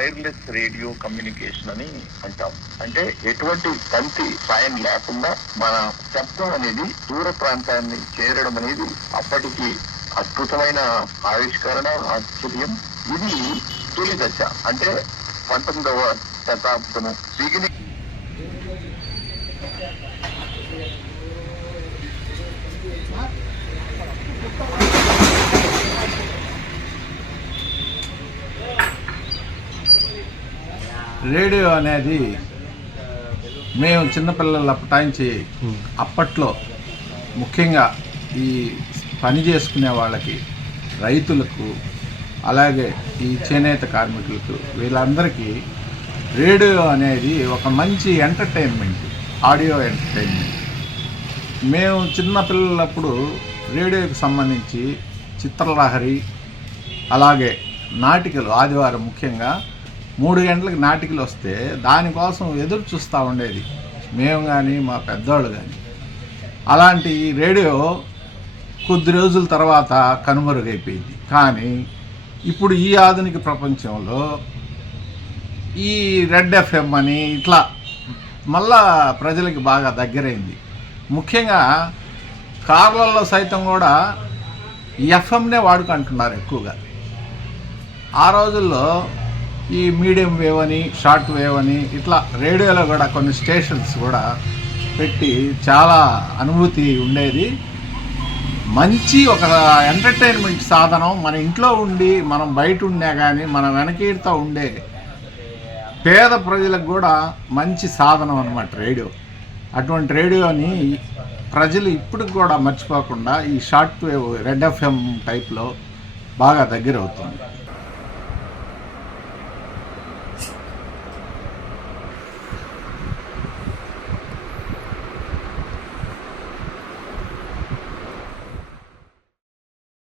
Wireless radio communication అని అంటాం. అంటే ఎటువంటి తంతి సాయం లేకుండా మన శబ్దం అనేది దూర ప్రాంతాన్ని చేరడం అనేది అప్పటికి అద్భుతమైన ఆవిష్కరణ, ఆశ్చర్యం. ఇది తొలి దశ, అంటే 19వ శతాబ్దము బిగినింగ్. రేడియో అనేది మేము చిన్నపిల్లల పటాయించి అప్పట్లో ముఖ్యంగా ఈ పని చేసుకునే వాళ్ళకి, రైతులకు, అలాగే ఈ చేనేత కార్మికులకు, వీళ్ళందరికీ రేడియో అనేది ఒక మంచి ఎంటర్టైన్మెంట్, ఆడియో ఎంటర్టైన్మెంట్. మేము చిన్నపిల్లలప్పుడు రేడియోకి సంబంధించి చిత్రలహరి, అలాగే నాటికలు, ఆదివారం ముఖ్యంగా 3 గంటలకు నాటికలు వస్తే దానికోసం ఎదురు చూస్తూ ఉండేది మేము కానీ మా పెద్దవాళ్ళు కానీ. అలాంటి రేడియో కొద్ది రోజుల తర్వాత కనుమరుగైపోయింది. కానీ ఇప్పుడు ఈ ఆధునిక ప్రపంచంలో ఈ రెడ్ ఎఫ్ఎం అని ఇట్లా మళ్ళా ప్రజలకి బాగా దగ్గరైంది. ముఖ్యంగా కార్లలో సైతం కూడా ఎఫ్ఎంనే వాడుకుంటున్నారు ఎక్కువగా. ఆ రోజుల్లో ఈ మీడియం వేవ్ అని, షార్ట్ వేవ్ అని ఇట్లా రేడియోలో కూడా కొన్ని స్టేషన్స్ కూడా పెట్టి చాలా అనుభూతి ఉండేది. మంచి ఒక ఎంటర్టైన్మెంట్ సాధనం. మన ఇంట్లో ఉండి మనం బయట ఉన్నా కానీ మన వెనకీడుతూ ఉండే పేద ప్రజలకు కూడా మంచి సాధనం అన్నమాట రేడియో. అటువంటి రేడియోని ప్రజలు ఇప్పటికి కూడా మర్చిపోకుండా ఈ షార్ట్ వేవ్ రెడ్ ఎఫ్ఎం టైప్లో బాగా దగ్గర అవుతుంది.